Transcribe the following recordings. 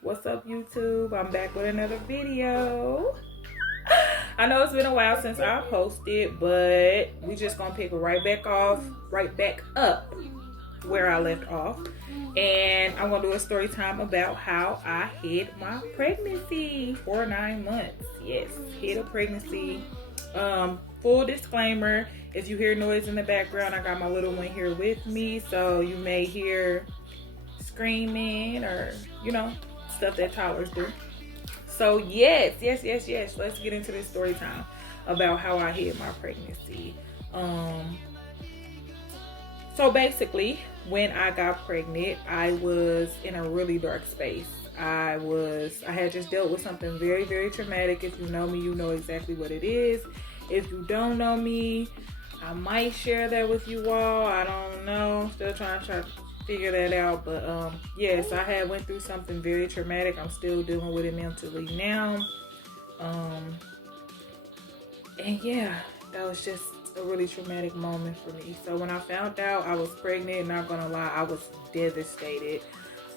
What's up, YouTube? I'm back with another video. I know it's been a while since I posted, but we just gonna pick right back up where I left off. And I'm gonna do a story time about how I hid my pregnancy for 9 months. Yes, hid a pregnancy. Full disclaimer, if you hear noise in the background, I got my little one here with me, so you may hear screaming or, stuff that toddlers do. So yes, let's get into this story time about how I hid my pregnancy. So basically, when I got pregnant, I was in a really dark space. I had just dealt with something very, very traumatic. If you know me, you know exactly what it is. If you don't know me, I might share that with you all. I don't know. Still trying to figure that out. But yes, I had went through something very traumatic. I'm still dealing with it mentally now. And yeah, that was just a really traumatic moment for me. So when I found out I was pregnant, not gonna lie, I was devastated.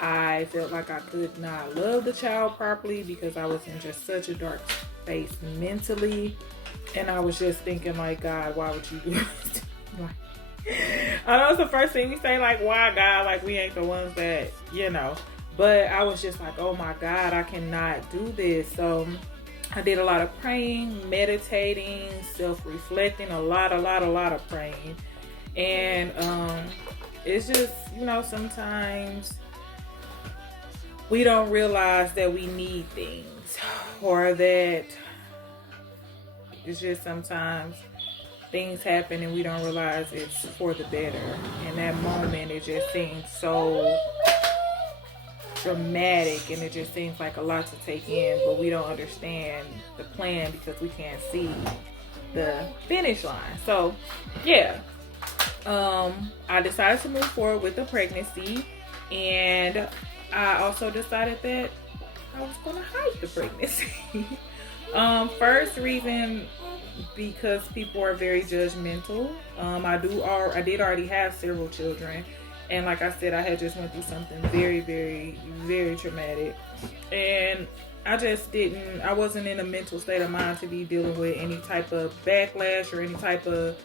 I felt like I could not love the child properly because I was in just such a dark space mentally. And I was just thinking, like, God, why would you do this? I know it's the first thing we say, like, why, God? Like, we ain't the ones that, But I was just like, oh my God, I cannot do this. So I did a lot of praying, meditating, self-reflecting, a lot of praying. And it's just, sometimes we don't realize that we need things, or that it's just sometimes things happen and we don't realize it's for the better. In that moment, it just seems so dramatic and it just seems like a lot to take in, but we don't understand the plan because we can't see the finish line. So yeah, I decided to move forward with the pregnancy, and I also decided that I was going to hide the pregnancy. First reason, because people are very judgmental. I did already have several children, and like I said, I had just went through something very, very, very traumatic, and I wasn't in a mental state of mind to be dealing with any type of backlash or any type of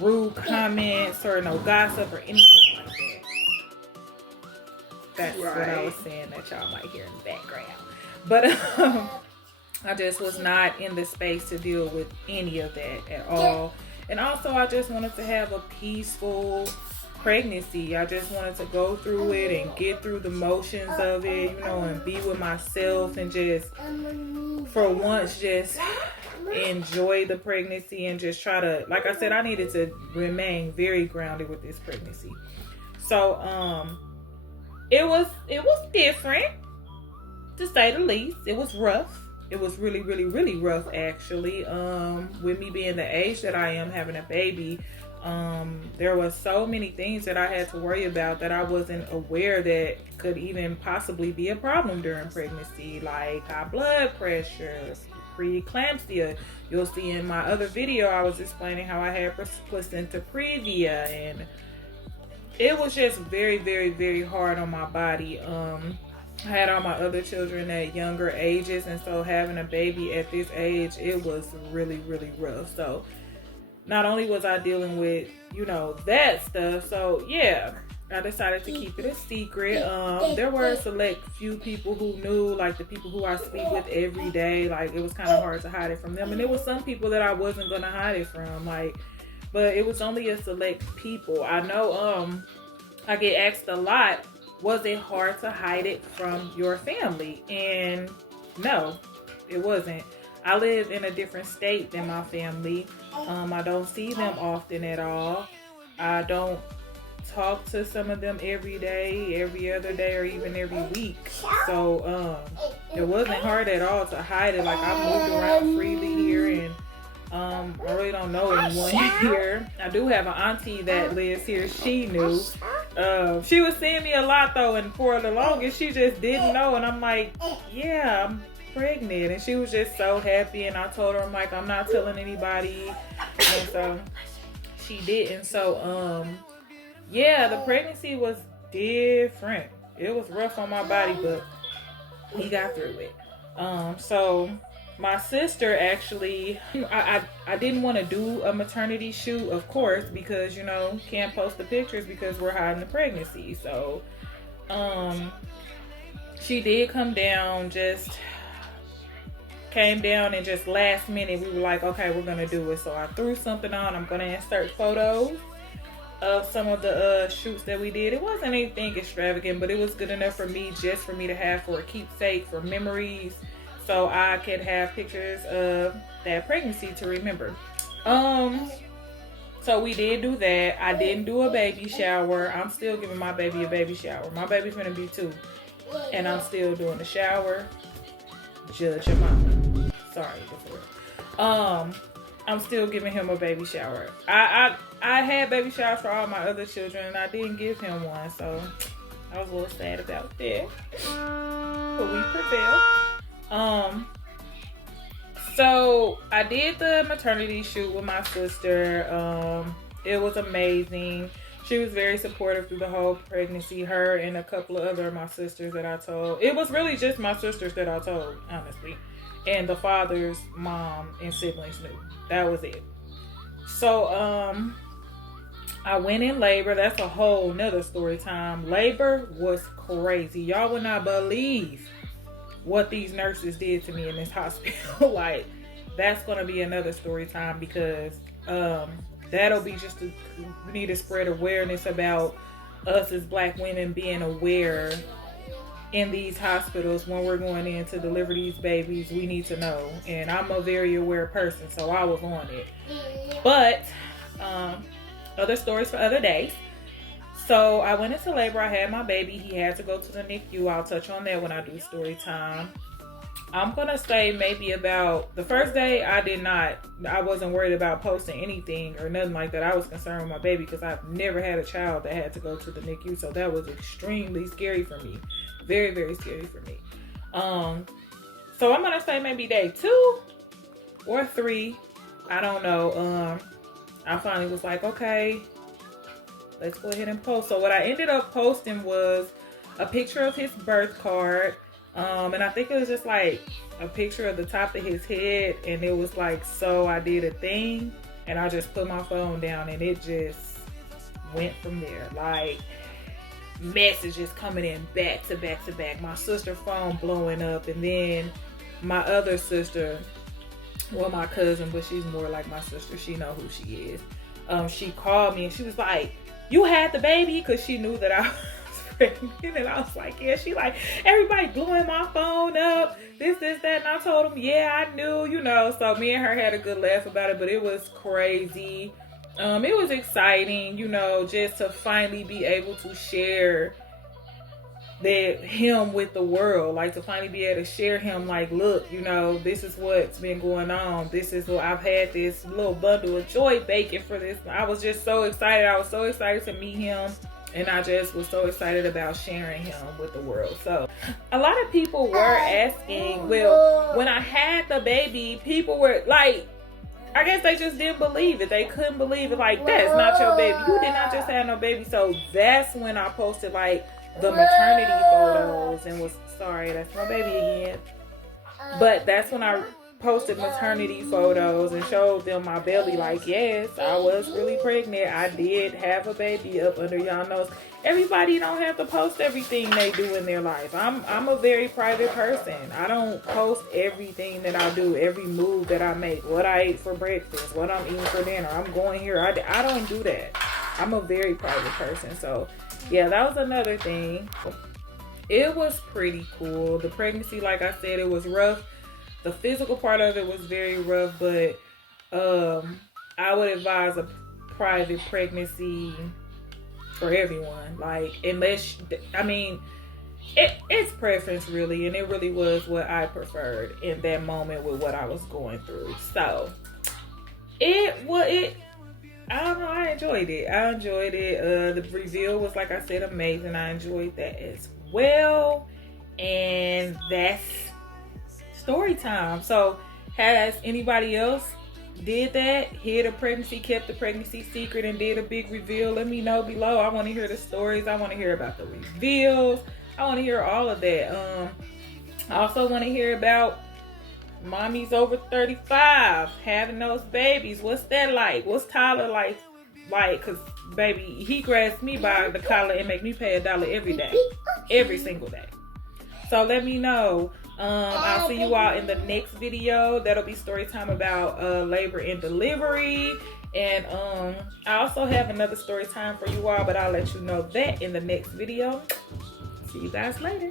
rude comments or no gossip or anything like that. That's right. What I was saying that y'all might hear in the background. But I just was not in the space to deal with any of that at all. And also, I just wanted to have a peaceful pregnancy. I just wanted to go through it and get through the motions of it, and be with myself and just, for once, just enjoy the pregnancy and just try to, like I said, I needed to remain very grounded with this pregnancy. So, it was different, to say the least. It was rough. It was really, really, really rough, actually. With me being the age that I am, having a baby, there was so many things that I had to worry about that I wasn't aware that could even possibly be a problem during pregnancy, like high blood pressure, preeclampsia. You'll see in my other video, I was explaining how I had placenta previa, and it was just very, very, very hard on my body. I had all my other children at younger ages, and so having a baby at this age, it was really, really rough. So not only was I dealing with, that stuff, so yeah, I decided to keep it a secret. There were a select few people who knew, like the people who I speak with every day. Like, it was kind of hard to hide it from them, and there was some people that I wasn't gonna hide it from, but it was only a select people. I know I get asked a lot, was it hard to hide it from your family? And no, it wasn't. I live in a different state than my family. I don't see them often at all. I don't talk to some of them every day, every other day, or even every week. So it wasn't hard at all to hide it. Like, I moved around freely here, and I really don't know anyone here. I do have an auntie that lives here. She knew. She was seeing me a lot though, and for the longest she just didn't know, and I'm like, yeah, I'm pregnant, and she was just so happy, and I told her, I'm like, I'm not telling anybody, and so she didn't. So yeah, the pregnancy was different. It was rough on my body, but we got through it. So my sister actually, I didn't want to do a maternity shoot, of course, because, you know, can't post the pictures because we're hiding the pregnancy. So, she did come down, came down and just last minute we were like, okay, we're gonna do it. So I threw something on. I'm gonna insert photos of some of the shoots that we did. It wasn't anything extravagant, but it was good enough for me, just for me to have for a keepsake, for memories, so I could have pictures of that pregnancy to remember. So we did do that. I didn't do a baby shower. I'm still giving my baby a baby shower. My baby's gonna be 2. And I'm still doing the shower. Judge your mama. Sorry, I'm still giving him a baby shower. I had baby showers for all my other children, and I didn't give him one, so I was a little sad about that. But we prevailed. So I did the maternity shoot with my sister. It was amazing. She was very supportive through the whole pregnancy. Her and a couple of other of my sisters that I told. It was really just my sisters that I told, honestly. And the father's mom and siblings knew. That was it. So, I went in labor. That's a whole nother story time. Labor was crazy. Y'all would not believe what these nurses did to me in this hospital. Like, that's going to be another story time, because, that'll be just we need to spread awareness about us as Black women being aware in these hospitals when we're going in to deliver these babies. We need to know, and I'm a very aware person, so I was on it. But other stories for other days. So I went into labor. I had my baby. He had to go to the NICU. I'll touch on that when I do story time. I'm going to say maybe about the first day, I wasn't worried about posting anything or nothing like that. I was concerned with my baby because I've never had a child that had to go to the NICU. So that was extremely scary for me. Very, very scary for me. So I'm going to say maybe day 2 or 3. I don't know. I finally was like, okay, let's go ahead and post. So what I ended up posting was a picture of his birth card. And I think it was just like a picture of the top of his head, and it was like, so I did a thing, and I just put my phone down, and it just went from there. Like, messages coming in back to back to back. My sister's phone blowing up, and then my other sister, well, my cousin, but she's more like my sister. She know who she is. She called me, and she was like, you had the baby? Because she knew that I was pregnant. And I was like, yeah. She like, everybody blowing my phone up, this, that. And I told them, yeah, I knew, you know. So me and her had a good laugh about it, but it was crazy. It was exciting, you know, just to finally be able to share him with the world. Like, to finally be able to share him, like, look, you know, this is what's been going on. This is what I've had, this little bundle of joy baking for this. I was just so excited. I was so excited to meet him. And I just was so excited about sharing him with the world. So a lot of people were asking, well, when I had the baby, people were like, I guess they just didn't believe it. They couldn't believe it. Like, that's not your baby. You did not just have no baby. So that's when I posted like the maternity photos and was sorry, that's my baby again. But that's when I posted maternity photos and showed them my belly, like, yes, I was really pregnant. I did have a baby up under y'all nose. Everybody don't have to post everything they do in their life. I'm a very private person. I don't post everything that I do, every move that I make, what I ate for breakfast, what I'm eating for dinner. I'm going here. I don't do that. I'm a very private person. So yeah, that was another thing. It was pretty cool. The pregnancy, like I said, it was rough. The physical part of it was very rough, but I would advise a private pregnancy for everyone. Like, unless, I mean, it's preference really, and it really was what I preferred in that moment with what I was going through. So, I don't know, I enjoyed it. The reveal was, like I said, amazing. I enjoyed that as well. And that's story time. So has anybody else did that, hid a pregnancy, kept the pregnancy secret, and did a big reveal? Let me know below. I want to hear the stories. I want to hear about the reveals. I want to hear all of that. I also want to hear about mommies over 35 having those babies. What's that like? What's Tyler like? Cause baby, he grabs me by the collar and make me pay $1 every day, every single day. So let me know. I'll see you all in the next video. That'll be story time about labor and delivery. And I also have another story time for you all, but I'll let you know that in the next video. See you guys later.